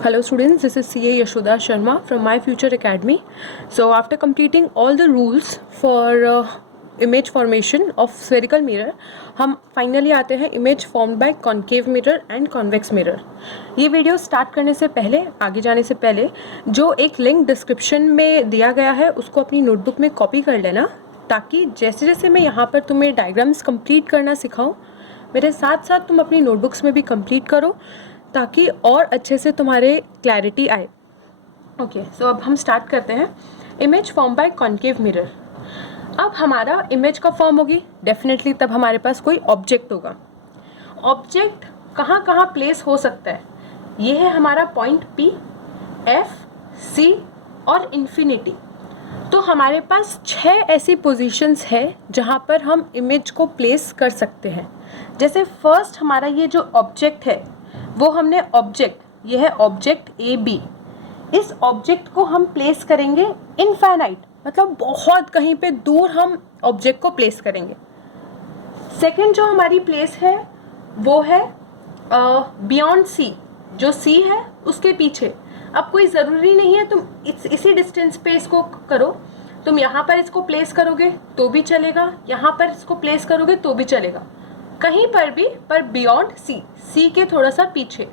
Hello students, this is CA Yashoda Sharma from My Future Academy. So after completing all the rules for image formation of spherical mirror, हम finally आते हैं image formed by concave mirror and convex mirror. ये video start करने से पहले, आगे जाने से पहले, जो एक लिंक डिस्क्रिप्शन में दिया गया है उसको अपनी नोटबुक में कॉपी कर लेना, ताकि जैसे जैसे मैं यहाँ पर तुम्हें डायग्राम्स कंप्लीट करना सिखाऊं, मेरे साथ साथ तुम अपनी नोटबुक्स में भी कंप्लीट करो, ताकि और अच्छे से तुम्हारे क्लैरिटी आए. ओके, सो अब हम स्टार्ट करते हैं. Image form by concave mirror. अब हमारा इमेज कब फॉर्म होगी? डेफिनेटली तब हमारे पास कोई ऑब्जेक्ट होगा. ऑब्जेक्ट कहाँ कहाँ प्लेस हो सकता है? ये है हमारा पॉइंट P, F, C और इन्फिनिटी. तो हमारे पास 6 ऐसी पोजीशंस है जहाँ पर हम इमेज को प्लेस कर सकते हैं. जैसे फर्स्ट हमारा ये जो ऑब्जेक्ट है वो हमने ऑब्जेक्ट, ये है ऑब्जेक्ट AB. इस ऑब्जेक्ट को हम प्लेस करेंगे इनफाइनाइट, मतलब बहुत कहीं पे दूर हम ऑब्जेक्ट को प्लेस करेंगे. सेकंड जो हमारी प्लेस है वो है बियॉन्ड C. जो C है उसके पीछे. अब कोई ज़रूरी नहीं है तुम इसी डिस्टेंस पे इसको करो. तुम यहाँ पर इसको प्लेस करोगे तो भी चलेगा, यहाँ पर इसको प्लेस करोगे तो भी चलेगा, कहीं पर भी, पर बियॉन्ड C के थोड़ा सा पीछे.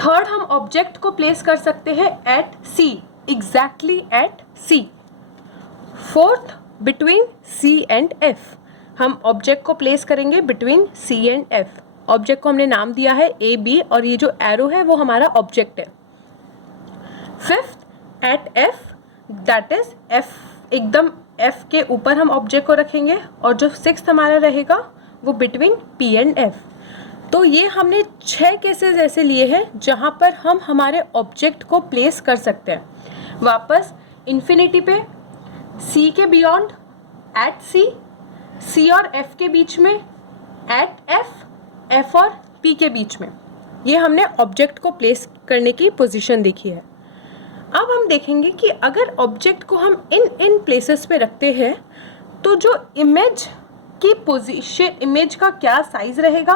थर्ड, हम ऑब्जेक्ट को प्लेस कर सकते हैं at C, exactly at C. Fourth, between C and F. हम ऑब्जेक्ट को प्लेस करेंगे between C and F. Object को हमने नाम दिया है AB और ये जो एरो है वो हमारा ऑब्जेक्ट है. Fifth, at F, that is F, एकदम F के ऊपर हम ऑब्जेक्ट को रखेंगे. और जो सिक्स्थ हमारा रहेगा वो बिटवीन P एंड F. तो ये हमने 6 केसेस ऐसे लिए हैं जहाँ पर हम हमारे ऑब्जेक्ट को प्लेस कर सकते हैं. वापस इन्फिनिटी पे, C के बियॉन्ड एट C और F के बीच में एट F और P के बीच में. ये हमने ऑब्जेक्ट को प्लेस करने की पोजीशन देखी है. अब हम देखेंगे कि अगर ऑब्जेक्ट को हम इन प्लेसेस पे रखते हैं तो जो इमेज की पोजीशन, इमेज का क्या साइज रहेगा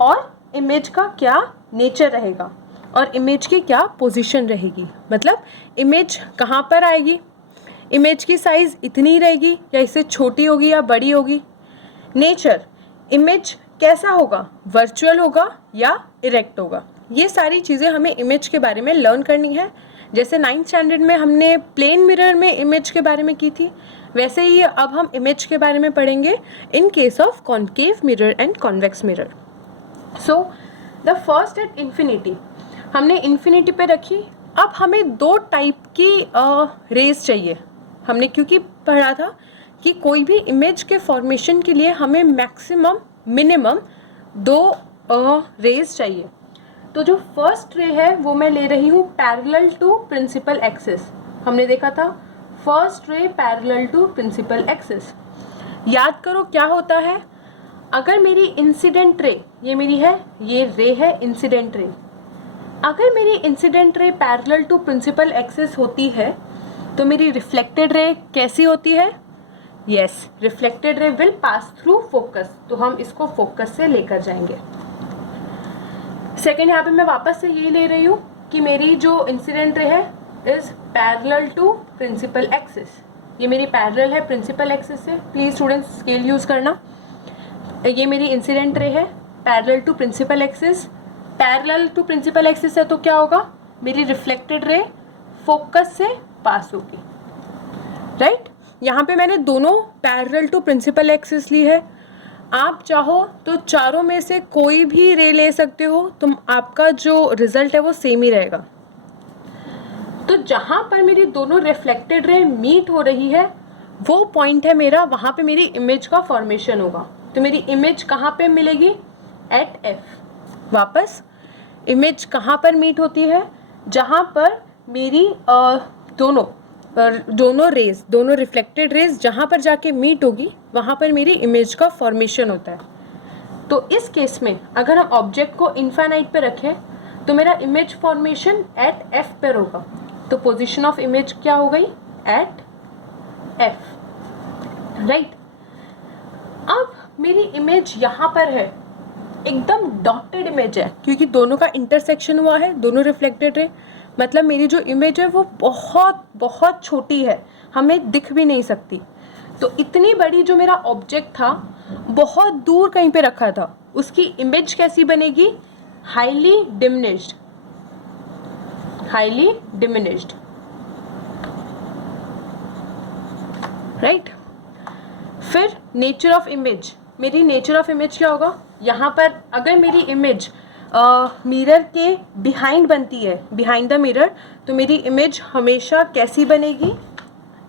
और इमेज का क्या नेचर रहेगा और इमेज की क्या पोजीशन रहेगी. मतलब इमेज कहाँ पर आएगी, इमेज की साइज़ इतनी रहेगी या इससे छोटी होगी या बड़ी होगी. नेचर, इमेज कैसा होगा, वर्चुअल होगा या इरेक्ट होगा. ये सारी चीज़ें हमें इमेज के बारे में लर्न करनी है. जैसे 9th स्टैंडर्ड में हमने प्लेन मिरर में इमेज के बारे में की थी, वैसे ही अब हम इमेज के बारे में पढ़ेंगे in case of concave mirror and convex mirror. So the first at infinity, हमने इन्फिनिटी पे रखी. अब हमें 2 टाइप की रेज चाहिए. हमने क्योंकि पढ़ा था कि कोई भी इमेज के फॉर्मेशन के लिए हमें मैक्सिमम मिनिमम 2 रेज चाहिए. तो जो फर्स्ट रे है वो मैं ले रही हूँ पैरेलल टू प्रिंसिपल एक्सिस. हमने देखा था first ray parallel to principal axis. याद करो क्या होता है, अगर मेरी इंसिडेंट रे, ये मेरी है, ये रे है इंसिडेंट रे. अगर मेरी incident ray parallel to principal axis होती है तो मेरी रिफ्लेक्टेड रे कैसी होती है? Yes, reflected ray will pass through focus. तो हम इसको फोकस से लेकर जाएंगे. सेकेंड, यहाँ पे मैं वापस से यही ले रही हूँ कि मेरी जो इंसिडेंट रे है is parallel to principal axis. ये मेरी पैरेलल है प्रिंसिपल एक्सिस से. प्लीज स्टूडेंट्स स्केल यूज करना. ये मेरी इंसिडेंट रे है parallel to principal axis. Parallel to principal axis है तो क्या होगा, मेरी रिफ्लेक्टेड रे फोकस से पास होगी. राइट, यहाँ पे मैंने दोनों पैरेलल टू प्रिंसिपल एक्सिस ली है. आप चाहो तो चारों में से कोई भी रे ले सकते हो, तुम आपका जो रिजल्ट है वो सेम ही रहेगा. तो जहाँ पर मेरी दोनों रिफ्लेक्टेड रे मीट हो रही है वो पॉइंट है मेरा, वहाँ पे मेरी इमेज का फॉर्मेशन होगा. तो मेरी इमेज कहाँ पे मिलेगी? Eight F. वापस इमेज कहाँ पर मीट होती है? जहाँ पर मेरी दोनों रेज, दोनों रिफ्लेक्टेड रेज जहाँ पर जाके मीट होगी वहाँ पर मेरी इमेज का फॉर्मेशन होता है. तो इस केस में अगर हम ऑब्जेक्ट को इनफाइनाइट पे रखें तो मेरा इमेज फॉर्मेशन एट F पर होगा. तो पोजीशन ऑफ इमेज क्या हो गई? At F. राइट. अब मेरी इमेज यहाँ पर है एकदम डॉटेड इमेज है, क्योंकि दोनों का इंटरसेक्शन हुआ है, दोनों रिफ्लेक्टेड रे, मतलब मेरी जो इमेज है वो बहुत बहुत छोटी है, हमें दिख भी नहीं सकती। तो इतनी बड़ी जो मेरा ऑब्जेक्ट था बहुत दूर कहीं पे रखा था, उसकी इमेज कैसी बनेगी? Highly diminished, highly diminished, right. फिर नेचर ऑफ इमेज, मेरी नेचर ऑफ इमेज क्या होगा? यहाँ पर अगर मेरी इमेज मिरर के बिहाइंड बनती है, बिहाइंड द मिरर, तो मेरी इमेज हमेशा कैसी बनेगी?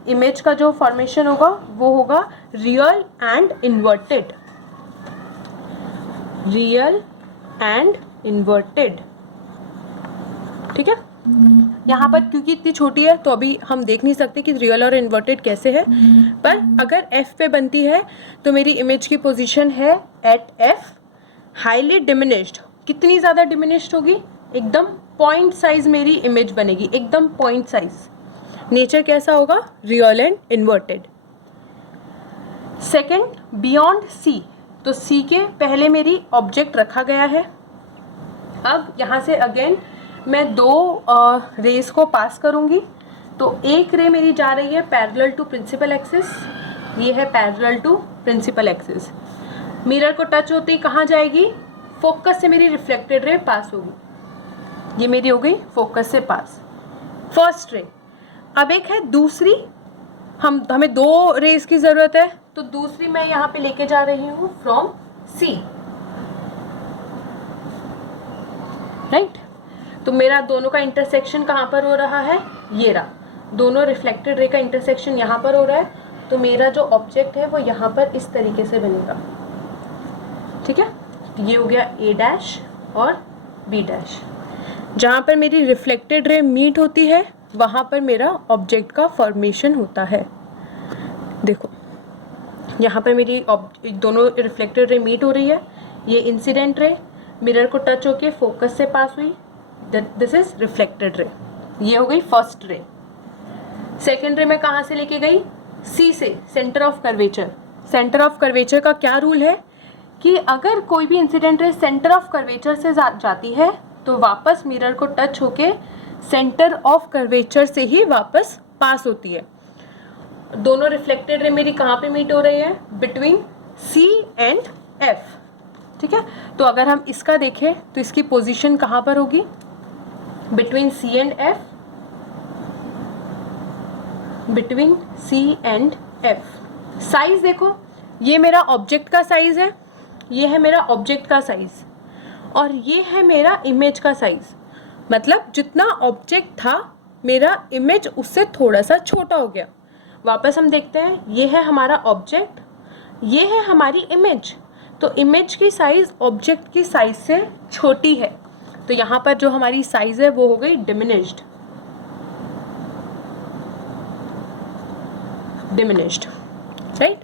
इमेज का जो फॉर्मेशन होगा वो होगा real and inverted, real and inverted, ठीक है। यहाँ पर क्योंकि इतनी छोटी है तो अभी हम देख नहीं सकते कि रियल और इन्वर्टेड कैसे है, पर अगर F पे बनती है तो मेरी इमेज की पोजीशन है एट F, हाईली डिमिनिश्ड। कितनी ज़्यादा डिमिनिश्ड होगी? एकदम पॉइंट साइज मेरी इमेज बनेगी, एकदम पॉइंट साइज। नेचर कैसा होगा? Real and inverted. Second, beyond C, तो C के पहले मेरी ऑब्जेक्ट रखा गया है। अब यहाँ से अगेन मैं दो रेस को पास करूँगी, तो एक रे मेरी जा रही है पैरेलल टू प्रिंसिपल एक्सिस, ये है parallel to principal axis. Mirror को टच होते ही कहाँ जाएगी? फोकस से मेरी रिफ्लेक्टेड रे पास होगी, ये मेरी हो गई फोकस से पास, फर्स्ट रे। अब एक है दूसरी, हमें दो रेस की ज़रूरत है, तो दूसरी मैं यहाँ पे लेके जा रही हूँ फ्रॉम C, राइट। तो मेरा दोनों का इंटरसेक्शन कहाँ पर हो रहा है? ये रहा, दोनों रिफ्लेक्टेड रे का इंटरसेक्शन यहाँ पर हो रहा है, तो मेरा जो ऑब्जेक्ट है वो यहाँ पर इस तरीके से बनेगा, ठीक है। ये हो गया A डैश और B डैश। जहाँ पर मेरी रिफ्लेक्टेड रे मीट होती है वहाँ पर मेरा ऑब्जेक्ट का फॉर्मेशन होता है। देखो यहाँ पर मेरी दोनों रिफ्लेक्टेड रे मीट हो रही है, ये इंसिडेंट रे मिरर को टच होके फोकस से पास हुई, दिस इज रिफ्लेक्टेड रे, ये हो गई फर्स्ट रे। सेकेंड रे मैं कहाँ से लेके गई? C से, centre of curvature. Centre of curvature का क्या रूल है कि अगर कोई भी incident ray centre of curvature से जाती है तो वापस मिरर को टच होके सेंटर ऑफ कर्वेचर से ही वापस पास होती है। दोनों रिफ्लेक्टेड रे मेरी कहाँ पे मीट हो रही है? बिटवीन C एंड F, ठीक है। तो अगर हम इसका देखें तो इसकी पोजीशन कहाँ पर होगी? Between C and F, between C and F। Size देखो, ये मेरा ऑब्जेक्ट का साइज है, ये है मेरा ऑब्जेक्ट का साइज, और ये है मेरा इमेज का साइज। मतलब जितना ऑब्जेक्ट था मेरा इमेज उससे थोड़ा सा छोटा हो गया। वापस हम देखते हैं, ये है हमारा ऑब्जेक्ट, ये है हमारी इमेज, तो इमेज की साइज ऑब्जेक्ट की साइज से छोटी है, तो यहाँ पर जो हमारी साइज है वो हो गई diminished, diminished, right.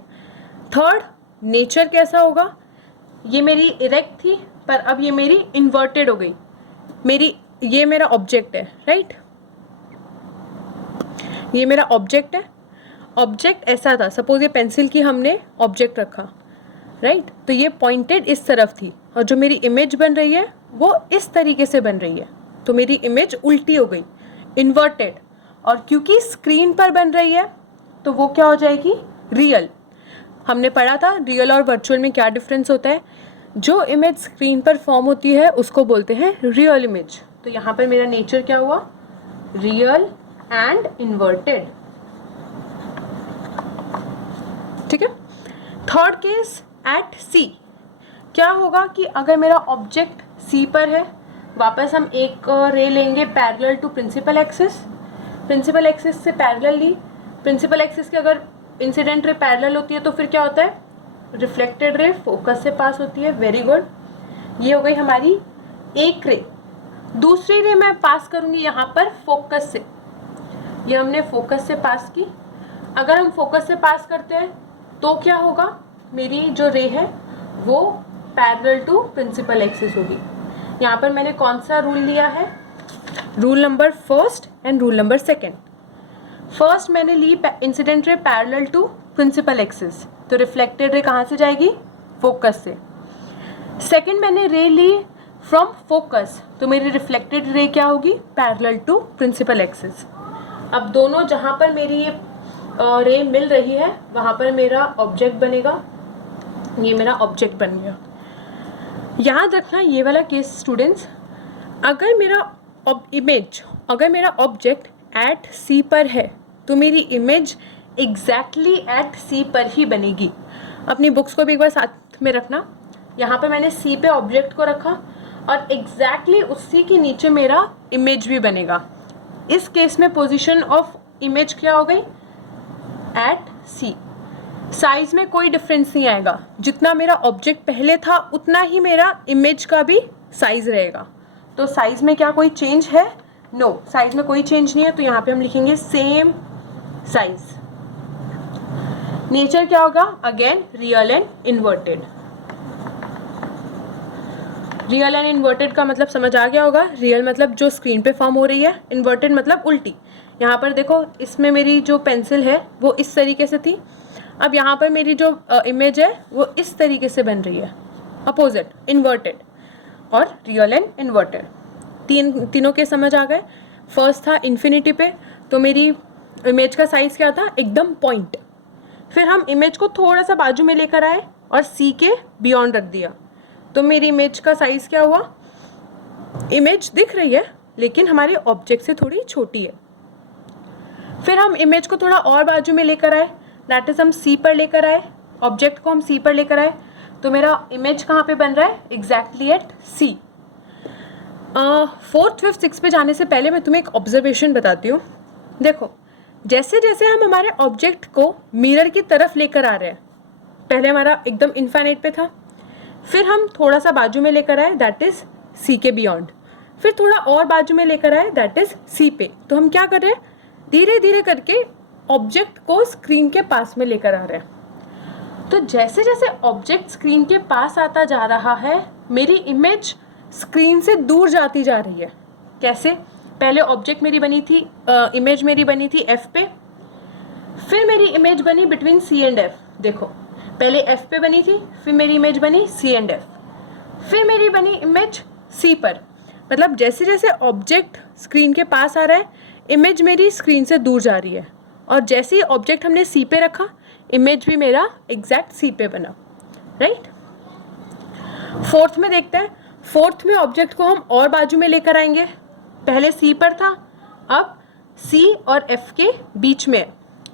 Third, nature कैसा होगा? ये मेरी इरेक्ट थी पर अब ये मेरी इन्वर्टेड हो गई, ये मेरा ऑब्जेक्ट है, राइट। ये मेरा ऑब्जेक्ट है, ऑब्जेक्ट ऐसा था, सपोज ये पेंसिल की हमने ऑब्जेक्ट रखा, राइट, तो ये पॉइंटेड इस तरफ थी, और जो मेरी इमेज बन रही है वो इस तरीके से बन रही है, तो मेरी इमेज उल्टी हो गई, इन्वर्टेड। और क्योंकि स्क्रीन पर बन रही है तो वो क्या हो जाएगी? रियल। हमने पढ़ा था रियल और वर्चुअल में क्या डिफरेंस होता है। जो इमेज स्क्रीन पर फॉर्म होती है उसको बोलते हैं रियल इमेज। तो यहाँ पर मेरा नेचर क्या हुआ? रियल एंड इन्वर्टेड, ठीक है। थर्ड केस एट C, क्या होगा कि अगर मेरा ऑब्जेक्ट C पर है, वापस हम एक रे लेंगे parallel to principal axis, principal axis से पैरेलल ली, प्रिंसिपल एक्सिस के अगर इंसिडेंट रे पैरेलल होती है तो फिर क्या होता है? रिफ्लेक्टेड रे फोकस से पास होती है, वेरी गुड। ये हो गई हमारी एक रे। दूसरी रे मैं पास करूँगी यहाँ पर फोकस से, ये हमने फोकस से पास की। अगर हम फोकस से पास करते हैं तो क्या होगा? मेरी जो रे है वो पैरेलल टू प्रिंसिपल एक्सिस होगी। यहाँ पर मैंने कौन सा रूल लिया है? Rule number first and rule number second. First मैंने ली incident ray parallel to principal axis, तो रिफ्लेक्टेड रे कहाँ से जाएगी? फोकस से। सेकेंड मैंने रे ली फ्रॉम फोकस, तो मेरी रिफ्लेक्टेड रे क्या होगी, पैरेलल टू प्रिंसिपल एक्सिस। अब दोनों जहाँ पर मेरी ये रे मिल रही है वहाँ पर मेरा ऑब्जेक्ट बनेगा, ये मेरा ऑब्जेक्ट बन गया। याद रखना ये वाला केस स्टूडेंट्स, अगर मेरा ऑब्जेक्ट एट सी पर है तो मेरी इमेज एग्जैक्टली एट सी पर ही बनेगी। अपनी बुक्स को भी एक बार साथ में रखना, यहाँ पे मैंने सी पे ऑब्जेक्ट को रखा और एग्जैक्टली उसी के नीचे मेरा इमेज भी बनेगा। इस केस में पोजीशन ऑफ इमेज क्या हो गई, एट सी। साइज में कोई डिफरेंस नहीं आएगा, जितना मेरा ऑब्जेक्ट पहले था उतना ही मेरा इमेज का भी साइज रहेगा। तो साइज में क्या कोई चेंज है, नो, साइज में कोई चेंज नहीं है, तो यहाँ पे हम लिखेंगे सेम साइज। नेचर क्या होगा, again real and inverted. Real and inverted का मतलब समझ आ गया होगा, रियल मतलब जो स्क्रीन पे फॉर्म हो रही है, इन्वर्टेड मतलब उल्टी। यहाँ पर देखो, इसमें मेरी जो पेंसिल है वो इस तरीके से थी, अब यहाँ पर मेरी जो इमेज है वो इस तरीके से बन रही है, अपोजिट, इन्वर्टेड और रियल एंड इन्वर्टेड। तीनों के समझ आ गए। फर्स्ट था इन्फिनिटी पे, तो मेरी इमेज का साइज़ क्या था, एकदम पॉइंट। फिर हम इमेज को थोड़ा सा बाजू में लेकर आए और सी के बियॉन्ड रख दिया, तो मेरी इमेज का साइज़ क्या हुआ, इमेज दिख रही है लेकिन हमारे ऑब्जेक्ट से थोड़ी छोटी है। फिर हम इमेज को थोड़ा और बाजू में लेकर आए, दैट इज़ हम सी पर लेकर आए, ऑब्जेक्ट को हम सी पर लेकर आए, तो मेरा इमेज कहाँ पे बन रहा है, exactly at C. Fourth fifth six पे जाने से पहले मैं तुम्हें एक ऑब्जर्वेशन बताती हूँ। देखो, जैसे जैसे हम हमारे ऑब्जेक्ट को मिरर की तरफ लेकर आ रहे हैं, पहले हमारा एकदम इन्फाइनाइट पे था, फिर हम थोड़ा सा बाजू में लेकर आए, दैट इज़ सी के बियॉन्ड, फिर थोड़ा और बाजू में लेकर आए, दैट इज़ सी पे। तो हम क्या कर रहे हैं, धीरे धीरे करके ऑब्जेक्ट को स्क्रीन के पास में लेकर आ रहे हैं। तो जैसे जैसे ऑब्जेक्ट स्क्रीन के पास आता जा रहा है, मेरी इमेज स्क्रीन से दूर जाती जा रही है। कैसे, पहले ऑब्जेक्ट मेरी बनी थी, इमेज मेरी बनी थी एफ पे, फिर मेरी इमेज बनी बिटवीन सी एंड एफ। देखो, पहले एफ पे बनी थी, फिर मेरी इमेज बनी सी एंड एफ, फिर मेरी बनी इमेज सी पर। मतलब जैसे जैसे ऑब्जेक्ट स्क्रीन के पास आ रहा है, इमेज मेरी स्क्रीन से दूर जा रही है, और जैसे ही ऑब्जेक्ट हमने सी पे रखा, इमेज भी मेरा एग्जैक्ट सी पे बना, राइट। फोर्थ में देखते हैं, फोर्थ में ऑब्जेक्ट को हम और बाजू में लेकर आएंगे, पहले सी पर था, अब सी और एफ के बीच में है,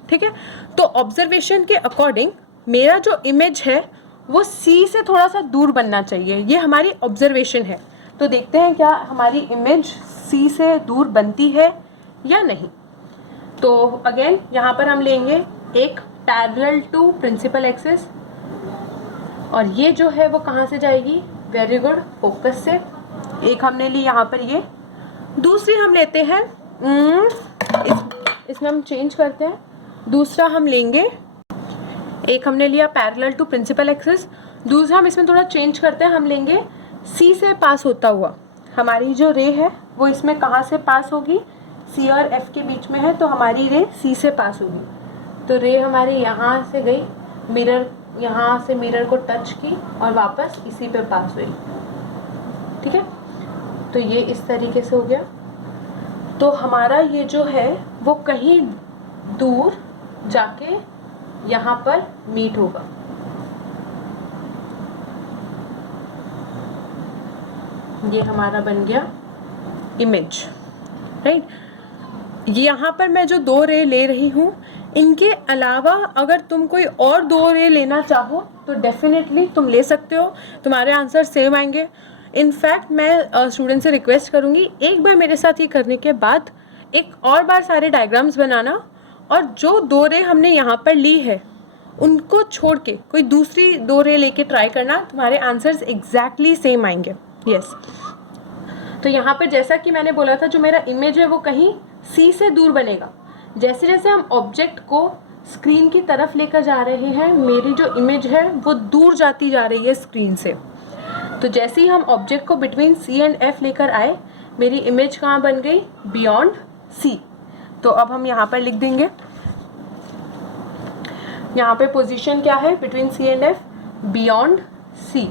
ठीक है। तो ऑब्जर्वेशन के अकॉर्डिंग मेरा जो इमेज है वो सी से थोड़ा सा दूर बनना चाहिए, ये हमारी ऑब्जर्वेशन है। तो देखते हैं क्या हमारी इमेज सी से दूर बनती है या नहीं। तो अगेन यहाँ पर हम लेंगे एक पैरेलल टू प्रिंसिपल एक्सिस, और ये जो है वो कहाँ से जाएगी, वेरी गुड, फोकस से। एक हमने ली यहाँ पर ये, दूसरी हम लेते हैं इसमें हम चेंज करते हैं, दूसरा हम लेंगे, एक हमने लिया पैरेलल टू प्रिंसिपल एक्सिस, दूसरा हम इसमें थोड़ा चेंज करते हैं, हम लेंगे सी से पास होता हुआ। हमारी जो रे है वो इसमें कहाँ से पास होगी, सी और एफ के बीच में है, तो हमारी रे सी से पास होगी। तो रे हमारी यहाँ से गई, मिरर यहाँ से मिरर को टच की और वापस इसी पे पास हुई, ठीक है। तो ये इस तरीके से हो गया। तो हमारा ये जो है वो कहीं दूर जाके यहाँ पर मीट होगा। ये हमारा बन गया इमेज, राइट। यहाँ पर मैं जो दो रे ले रही हूँ, इनके अलावा अगर तुम कोई और दो रे लेना चाहो तो डेफिनेटली तुम ले सकते हो, तुम्हारे आंसर सेम आएंगे। इनफैक्ट मैं स्टूडेंट से रिक्वेस्ट करूँगी, एक बार मेरे साथ ये करने के बाद एक और बार सारे डायग्राम्स बनाना, और जो दो रे हमने यहाँ पर ली है उनको छोड़ के कोई दूसरी दो रे लेके ट्राई करना, तुम्हारे आंसर्स एग्जैक्टली सेम आएंगे। यस, तो यहाँ पर जैसा कि मैंने बोला था, जो मेरा इमेज है वो कहीं सी से दूर बनेगा। जैसे जैसे हम ऑब्जेक्ट को स्क्रीन की तरफ लेकर जा रहे हैं, मेरी जो इमेज है वो दूर जाती जा रही है स्क्रीन से। तो जैसे ही हम ऑब्जेक्ट को बिटवीन सी एंड एफ लेकर आए, मेरी इमेज कहाँ बन गई, बियॉन्ड सी। तो अब हम यहाँ पर लिख देंगे, यहाँ पे पोजीशन क्या है, between C and F, beyond C.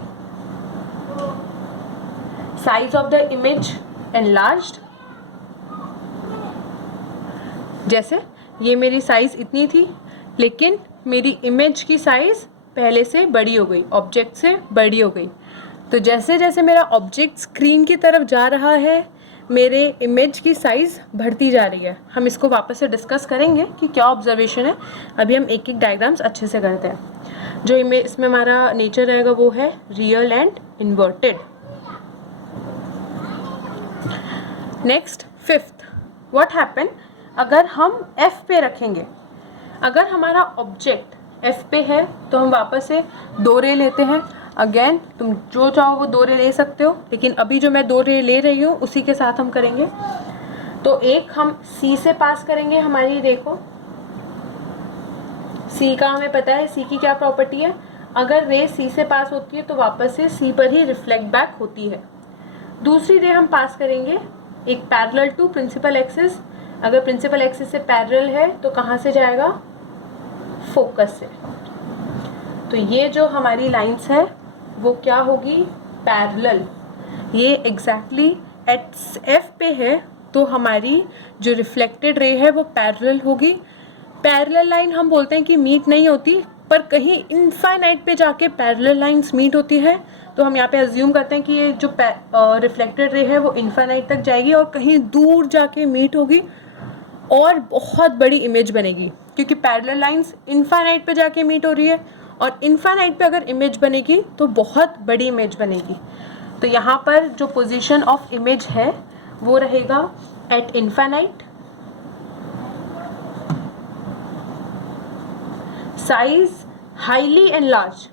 Size of the image enlarged, जैसे ये मेरी साइज़ इतनी थी लेकिन मेरी इमेज की साइज़ पहले से बड़ी हो गई, ऑब्जेक्ट से बड़ी हो गई। तो जैसे जैसे मेरा ऑब्जेक्ट स्क्रीन की तरफ जा रहा है मेरे इमेज की साइज़ बढ़ती जा रही है। हम इसको वापस से डिस्कस करेंगे कि क्या ऑब्जर्वेशन है। अभी हम एक एक डायग्राम्स अच्छे से करते हैं। जो इमेज इसमें हमारा नेचर रहेगा वो है real and inverted. Next fifth, what happen अगर हम F पे रखेंगे। अगर हमारा ऑब्जेक्ट F पे है तो हम वापस से 2 रे लेते हैं। अगेन तुम जो चाहो वो 2 रे ले सकते हो, लेकिन अभी जो मैं 2 रे ले रही हूँ उसी के साथ हम करेंगे। तो एक हम C से पास करेंगे हमारी रे को। C का हमें पता है C की क्या प्रॉपर्टी है, अगर रे C से पास होती है तो वापस से C पर ही रिफ्लेक्ट बैक होती है। दूसरी रे हम पास करेंगे एक पैरेलल टू प्रिंसिपल एक्सिस। अगर प्रिंसिपल एक्सिस से पैरेलल है तो कहाँ से जाएगा, फोकस से। तो ये जो हमारी लाइंस है वो क्या होगी, पैरेलल। ये एग्जैक्टली एट F पे है तो हमारी जो रिफ्लेक्टेड रे है वो पैरेलल होगी। पैरेलल लाइन हम बोलते हैं कि मीट नहीं होती, पर कहीं इनफाइनाइट पे जाके पैरेलल लाइंस मीट होती है। तो हम यहाँ पे अज्यूम करते हैं कि ये जो रिफ्लेक्टेड रे है वो इनफाइनाइट तक जाएगी और कहीं दूर जाके मीट होगी और बहुत बड़ी इमेज बनेगी, क्योंकि पैरेलल लाइंस इनफाइनाइट पे जाके मीट हो रही है और इनफाइनाइट पे अगर इमेज बनेगी तो बहुत बड़ी इमेज बनेगी। तो यहाँ पर जो पोजीशन ऑफ इमेज है वो रहेगा at infinite, size highly enlarge,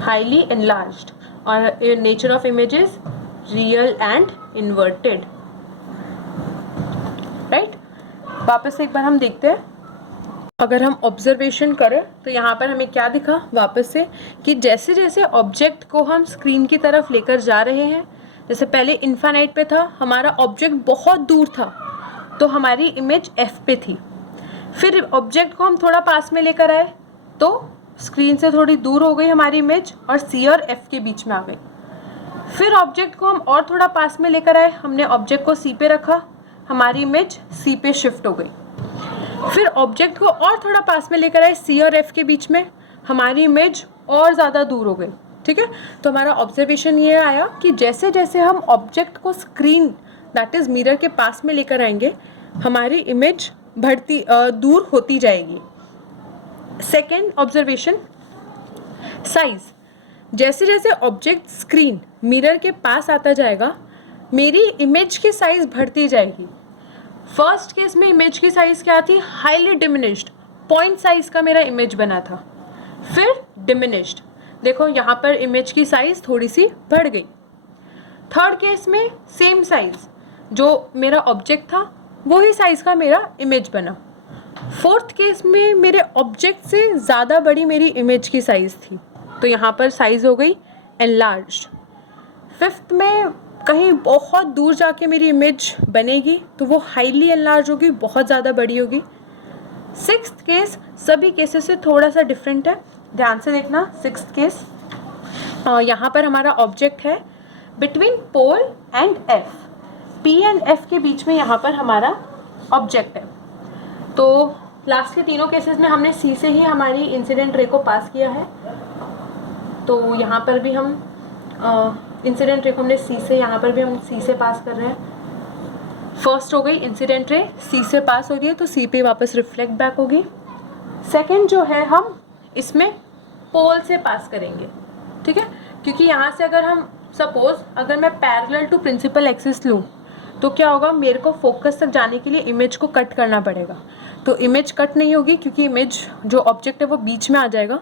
highly enlarged, और nature of images real and inverted. Right, वापस से एक बार हम देखते हैं। अगर हम ऑब्जर्वेशन करें तो यहाँ पर हमें क्या दिखा वापस से, कि जैसे जैसे ऑब्जेक्ट को हम स्क्रीन की तरफ लेकर जा रहे हैं, जैसे पहले इनफाइनाइट पे था, हमारा ऑब्जेक्ट बहुत दूर था तो हमारी इमेज F पे थी। फिर ऑब्जेक्ट को हम थोड़ा पास में लेकर आए तो स्क्रीन से थोड़ी दूर हो गई हमारी इमेज और C और F के बीच में आ गई। फिर ऑब्जेक्ट को हम और थोड़ा पास में लेकर आए, हमने ऑब्जेक्ट को C पे रखा, हमारी इमेज C पे शिफ्ट हो गई। फिर ऑब्जेक्ट को और थोड़ा पास में लेकर आए C और F के बीच में, हमारी इमेज और ज़्यादा दूर हो गई। ठीक है, तो हमारा ऑब्जर्वेशन ये आया कि जैसे जैसे हम ऑब्जेक्ट को स्क्रीन दैट इज़ मिरर के पास में लेकर आएंगे हमारी इमेज दूर होती जाएगी। Second observation, size. जैसे जैसे ऑब्जेक्ट स्क्रीन मिरर के पास आता जाएगा मेरी इमेज की साइज बढ़ती जाएगी। फर्स्ट केस में इमेज की साइज क्या थी, हाईली डिमिनिश्ड, पॉइंट साइज का मेरा इमेज बना था। फिर डिमिनिश्ड, देखो यहाँ पर इमेज की साइज थोड़ी सी बढ़ गई। थर्ड केस में सेम साइज, जो मेरा ऑब्जेक्ट था वही साइज का मेरा इमेज बना। फोर्थ केस में मेरे ऑब्जेक्ट से ज़्यादा बड़ी मेरी इमेज की साइज़ थी तो यहाँ पर साइज़ हो गई एनलार्ज्ड। फिफ्थ में कहीं बहुत दूर जाके मेरी इमेज बनेगी तो वो हाईली एनलार्ज होगी, बहुत ज़्यादा बड़ी होगी। सिक्स्थ केस सभी केसेस से थोड़ा सा डिफरेंट है, ध्यान से देखना। सिक्स्थ केस, यहाँ पर हमारा ऑब्जेक्ट है between pole and F, P and F के बीच में यहाँ पर हमारा ऑब्जेक्ट है। तो लास्ट के तीनों केसेस में हमने C से ही हमारी इंसिडेंट रे को पास किया है, तो यहाँ पर भी हम इंसिडेंट रे को हमने C से, यहाँ पर भी हम C से पास कर रहे हैं। फर्स्ट हो गई इंसिडेंट रे, C से पास हो रही है तो C पे वापस रिफ्लेक्ट बैक होगी। सेकंड जो है हम इसमें पोल से पास करेंगे, ठीक है, क्योंकि यहाँ से अगर हम सपोज अगर मैं पैरेलल टू प्रिंसिपल एक्सिस लूँ तो क्या होगा, मेरे को फोकस तक जाने के लिए इमेज को कट करना पड़ेगा। तो इमेज कट नहीं होगी क्योंकि इमेज जो ऑब्जेक्ट है वो बीच में आ जाएगा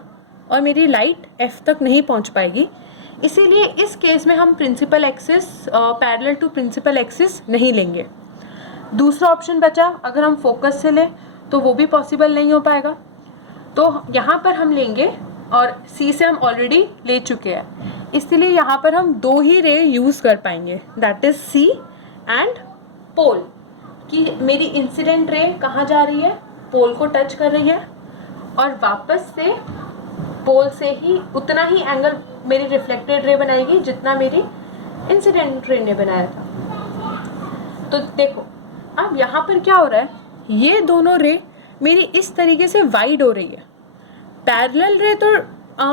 और मेरी लाइट F तक नहीं पहुंच पाएगी। इसीलिए इस केस में हम principal axis parallel to principal axis नहीं लेंगे। दूसरा ऑप्शन बचा, अगर हम फोकस से लें तो वो भी पॉसिबल नहीं हो पाएगा, तो यहाँ पर हम लेंगे, और C से हम ऑलरेडी ले चुके हैं, इसलिए यहाँ पर हम 2 ही रे यूज़ कर पाएंगे, that is C and pole. कि मेरी इंसिडेंट रे कहाँ जा रही है, पोल को टच कर रही है और वापस से पोल से ही उतना ही एंगल मेरी रिफ्लेक्टेड रे बनाएगी जितना मेरी इंसिडेंट रे ने बनाया था। तो देखो अब यहाँ पर क्या हो रहा है, ये दोनों रे मेरी इस तरीके से वाइड हो रही है। पैरेलल रे तो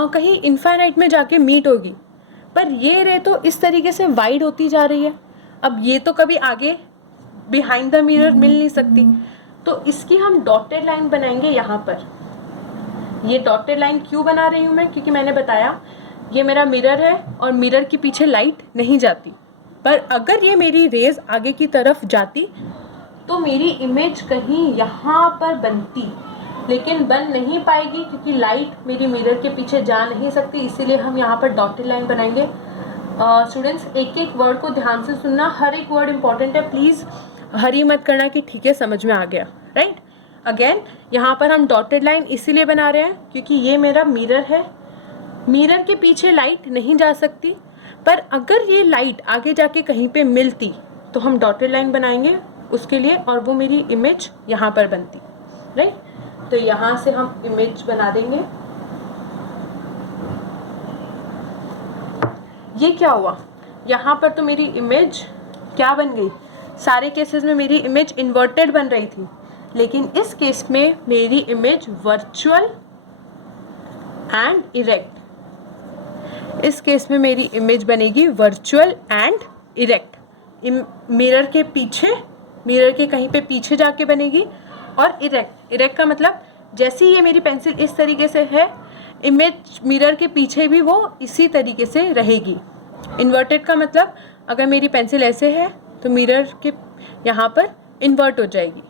कहीं इन्फाइनाइट में जाके मीट होगी, पर ये रे तो इस तरीके से वाइड होती जा रही है। अब ये तो कभी आगे बिहाइंड द मिरर मिल नहीं सकती, तो इसकी हम डॉटेड लाइन बनाएंगे यहाँ पर। ये डॉटेड लाइन क्यों बना रही हूँ मैं, क्योंकि मैंने बताया ये मेरा मिरर है और मिरर के पीछे लाइट नहीं जाती, पर अगर ये मेरी रेज आगे की तरफ जाती तो मेरी इमेज कहीं यहाँ पर बनती, लेकिन बन नहीं पाएगी क्योंकि लाइट मेरी मिरर के पीछे जा नहीं सकती। इसीलिए हम यहाँ पर डॉटेड लाइन बनाएंगे। स्टूडेंट्स एक एक वर्ड को ध्यान से सुनना, हर एक वर्ड इंपॉर्टेंट है, प्लीज़ हरी मत करना कि ठीक है समझ में आ गया, राइट। अगेन यहाँ पर हम डॉटेड लाइन इसीलिए बना रहे हैं क्योंकि ये मेरा मिरर है, मिरर के पीछे लाइट नहीं जा सकती, पर अगर ये लाइट आगे जाके कहीं पे मिलती तो हम डॉटेड लाइन बनाएंगे उसके लिए, और वो मेरी इमेज यहाँ पर बनती, राइट। तो यहाँ से हम इमेज बना देंगे। ये क्या हुआ, यहाँ पर तो मेरी इमेज क्या बन गई, सारे केसेस में मेरी इमेज इन्वर्टेड बन रही थी, लेकिन इस केस में मेरी इमेज वर्चुअल एंड इरेक्ट। इस केस में मेरी इमेज बनेगी वर्चुअल एंड इरेक्ट। मिरर के पीछे, मिरर के कहीं पे पीछे जाके बनेगी, और इरेक्ट, इरेक्ट का मतलब जैसे ये मेरी पेंसिल इस तरीके से है, इमेज मिरर के पीछे भी वो इसी तरीके से रहेगी। इन्वर्टेड का मतलब अगर मेरी पेंसिल ऐसे है तो मिरर के यहाँ पर इन्वर्ट हो जाएगी।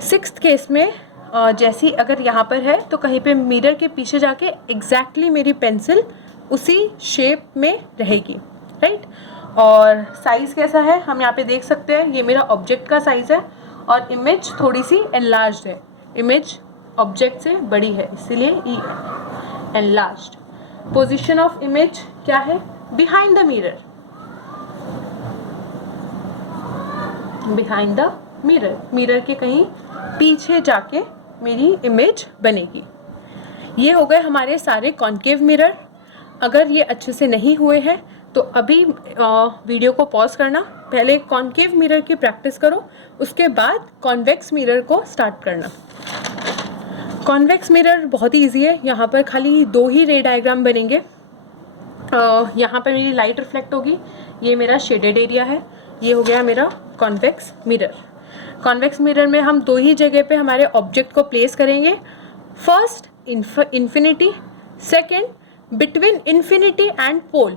सिक्स्थ केस में जैसी अगर यहाँ पर है तो कहीं पे मिरर के पीछे जाके एग्जैक्टली मेरी पेंसिल उसी शेप में रहेगी, राइट। और साइज़ कैसा है हम यहाँ पे देख सकते हैं, ये मेरा ऑब्जेक्ट का साइज़ है और इमेज थोड़ी सी एनलार्ज्ड है, इमेज ऑब्जेक्ट से बड़ी है इसीलिए ई एनलार्ज्ड। पोजीशन ऑफ इमेज क्या है, behind the mirror, behind the mirror, mirror के कहीं पीछे जाके मेरी इमेज बनेगी। ये हो गए हमारे सारे कॉन्केव मिरर। अगर ये अच्छे से नहीं हुए हैं तो अभी वीडियो को पॉज करना, पहले कॉन्केव मिरर की प्रैक्टिस करो, उसके बाद कॉन्वेक्स मिरर को स्टार्ट करना। कॉन्वेक्स मिरर बहुत ही ईजी है, यहाँ पर खाली दो ही रे डायग्राम बनेंगे। यहाँ पर मेरी लाइट रिफ्लेक्ट होगी, ये मेरा शेडेड एरिया है, ये हो गया मेरा कॉन्वेक्स मिरर। कॉन्वेक्स मिरर में हम दो ही जगह पे हमारे ऑब्जेक्ट को प्लेस करेंगे, first infinity, second between infinity and pole.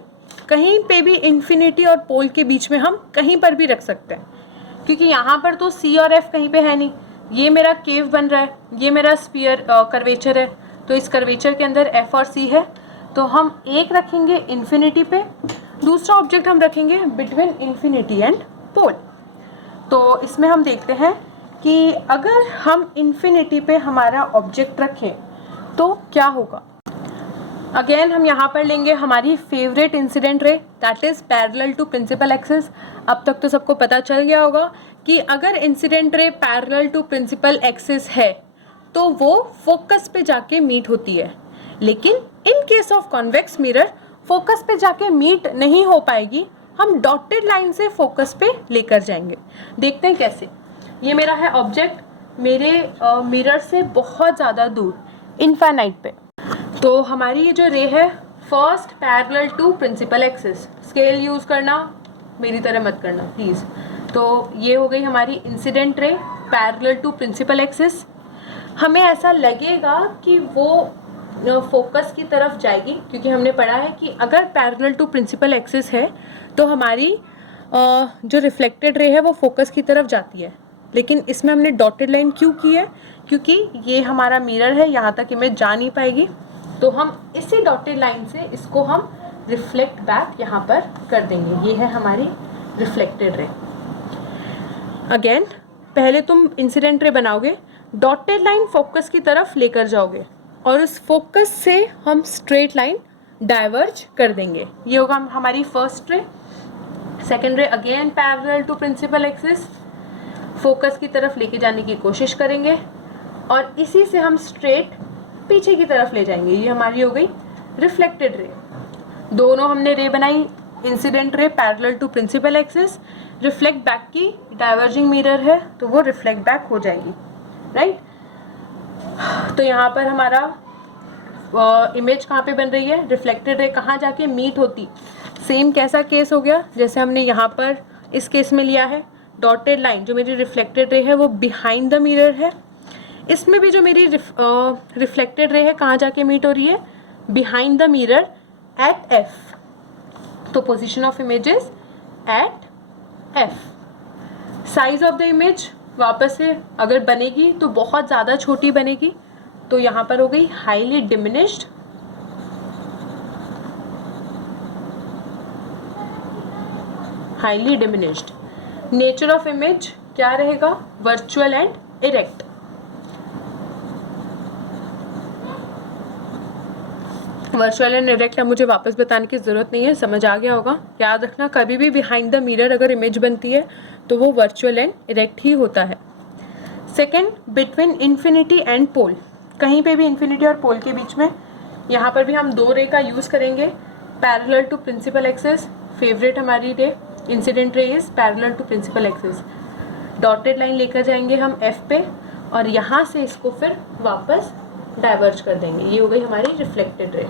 कहीं पे भी इन्फिनिटी और पोल के बीच में हम कहीं पर भी रख सकते हैं, क्योंकि यहाँ पर तो सी और एफ कहीं पे है नहीं, ये मेरा केव बन रहा है, ये मेरा स्फीयर कर्वेचर है, तो इस कर्वेचर के अंदर एफ और सी है, तो हम एक रखेंगे इन्फिनिटी पे, दूसरा ऑब्जेक्ट हम रखेंगे बिटवीन इन्फिनिटी एंड पोल। तो इसमें हम देखते हैं कि अगर हम इन्फिनिटी पे हमारा ऑब्जेक्ट रखें तो क्या होगा। अगेन हम यहाँ पर लेंगे हमारी favourite incident ray, that is parallel to principal axis. अब तक तो सबको पता चल गया होगा कि अगर incident ray parallel to principal axis है तो वो फोकस पे जाके मीट होती है, लेकिन in case of convex mirror focus पे जाके मीट नहीं हो पाएगी, हम डॉटेड लाइन से फोकस पे लेकर जाएंगे। देखते हैं कैसे। ये मेरा है ऑब्जेक्ट मेरे मिरर से बहुत ज़्यादा दूर, इनफाइनाइट पे, तो हमारी ये जो रे है first parallel to principal axis, scale use करना, मेरी तरह मत करना प्लीज़। तो ये हो गई हमारी incident ray parallel to principal axis. हमें ऐसा लगेगा कि वो फोकस की तरफ जाएगी, क्योंकि हमने पढ़ा है कि अगर पैरेलल टू प्रिंसिपल एक्सिस है तो हमारी जो रिफ्लेक्टेड रे है वो फोकस की तरफ जाती है, लेकिन इसमें हमने डॉटेड लाइन क्यों की है, क्योंकि ये हमारा मिरर है, यहाँ तक इमेज जा नहीं पाएगी, तो हम इसी डॉटेड लाइन से इसको हम रिफ्लेक्ट बैक यहाँ पर कर देंगे। ये है हमारी रिफ्लेक्टेड रे। अगेन पहले तुम इंसिडेंट रे बनाओगे, डॉटेड लाइन फोकस की तरफ लेकर जाओगे और उस फोकस से हम स्ट्रेट लाइन डाइवर्ज कर देंगे। ये होगा हमारी first ray. Second ray again parallel to principal axis, focus की तरफ लेके जाने की कोशिश करेंगे और इसी से हम स्ट्रेट पीछे की तरफ ले जाएंगे। ये हमारी हो गई रिफ्लेक्टेड रे। दोनों हमने रे बनाई, incident ray parallel to principal axis, reflect back की डाइवर्जिंग मिरर है तो वो रिफ्लेक्ट बैक हो जाएगी, राइट। तो यहाँ पर हमारा इमेज कहाँ पे बन रही है, रिफ्लेक्टेड रे कहाँ जाके मीट होती। सेम कैसा केस हो गया जैसे हमने यहाँ पर इस केस में लिया है, डॉटेड लाइन जो मेरी रिफ्लेक्टेड रे है वो बिहाइंड द मिरर है। इसमें भी जो मेरी रिफ्लेक्टेड रे है कहाँ जाके मीट हो रही है, behind the mirror at F. तो position of images at F. Size of the image वापस से अगर बनेगी तो बहुत ज़्यादा छोटी बनेगी, तो यहाँ पर हो गई highly diminished. Highly diminished. Nature of image क्या रहेगा, virtual and erect. Virtual and erect अब मुझे वापस बताने की ज़रूरत नहीं है, समझ आ गया होगा। याद रखना कभी भी बिहाइंड द मिरर अगर इमेज बनती है तो वो वर्चुअल एंड इरेक्ट ही होता है। Second, between infinity and pole. कहीं पे भी इन्फिनिटी और पोल के बीच में, यहाँ पर भी हम दो रे का यूज़ करेंगे। Parallel to principal axis, favourite हमारी ray incident ray is parallel to principal axis. Dotted line लेकर जाएंगे हम एफ पे और यहाँ से इसको फिर वापस डाइवर्ज कर देंगे। ये हो गई हमारी रिफ्लेक्टेड रे,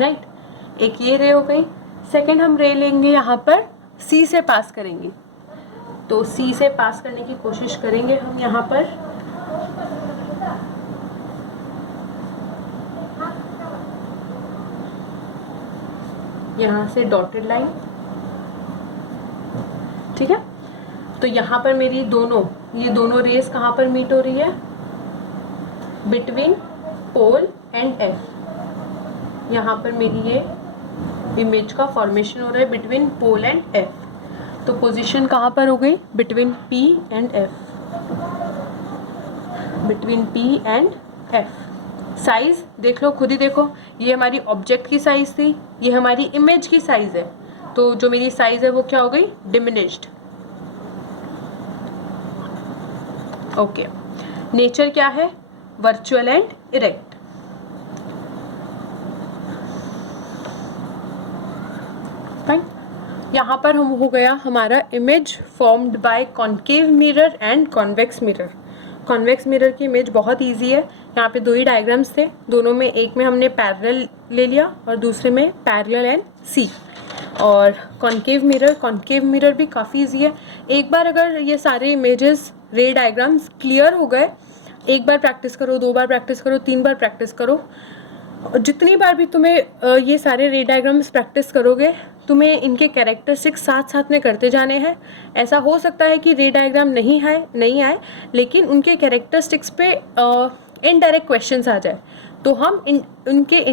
राइट। एक ये रे हो गई। सेकेंड हम रे लेंगे यहाँ पर सी से पास करेंगे, तो सी से पास करने की कोशिश करेंगे हम यहाँ पर। यहाँ से डॉटेड लाइन, ठीक है। तो यहाँ पर मेरी ये दोनों रेस कहाँ पर मीट हो रही है, बिटवीन पोल एंड एफ। यहाँ पर मेरी ये इमेज का फॉर्मेशन हो रहा है बिटवीन पोल एंड एफ। तो पोजीशन कहाँ पर हो गई, between P and F, between P and F. Size देख लो, खुद ही देखो, ये हमारी ऑब्जेक्ट की साइज थी, ये हमारी इमेज की साइज है। तो जो मेरी साइज है वो क्या हो गई, डिमिनिश्ड। ओके, नेचर क्या है, वर्चुअल एंड इरेक्ट। फाइन। यहाँ पर हम हो गया हमारा image formed by concave mirror and convex mirror. Convex mirror की इमेज बहुत इजी है। यहाँ पे दो ही डायग्राम्स थे, दोनों में एक में हमने पैरेलल ले लिया और दूसरे में पैरेलल एंड सी। और कॉन्केव मिरर भी काफ़ी इजी है। एक बार अगर ये सारे इमेजेस रे डायग्राम्स क्लियर हो गए, एक बार प्रैक्टिस करो, दो बार प्रैक्टिस करो, 3 बार प्रैक्टिस करो, जितनी बार भी तुम्हें ये सारे रे डायग्राम्स प्रैक्टिस करोगे, तुम्हें इनके कैरेक्टरिस्टिक्स साथ साथ में करते जाने हैं। ऐसा हो सकता है कि रे डायग्राम नहीं आए, लेकिन उनके कैरेक्टरिस्टिक्स पे इनडायरेक्ट क्वेश्चंस आ जाए, तो हम उनके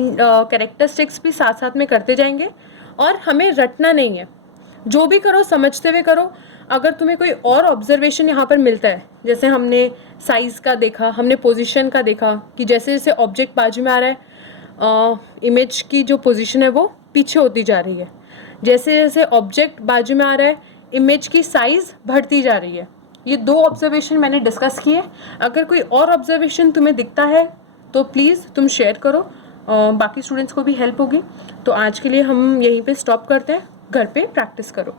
कैरेक्टरिस्टिक्स भी साथ साथ में करते जाएंगे। और हमें रटना नहीं है, जो भी करो समझते हुए करो। अगर तुम्हें कोई और ऑब्जर्वेशन यहाँ पर मिलता है, जैसे हमने साइज़ का देखा, हमने पोजीशन का देखा कि जैसे जैसे ऑब्जेक्ट बाजू में आ रहा है, इमेज की जो पोजीशन है वो पीछे होती जा रही है। जैसे जैसे ऑब्जेक्ट बाजू में आ रहा है, इमेज की साइज़ बढ़ती जा रही है। ये 2 ऑब्जर्वेशन मैंने डिस्कस किए। अगर कोई और ऑब्जर्वेशन तुम्हें दिखता है तो प्लीज़ तुम शेयर करो, बाकी स्टूडेंट्स को भी हेल्प होगी। तो आज के लिए हम यहीं पे स्टॉप करते हैं, घर पे प्रैक्टिस करो।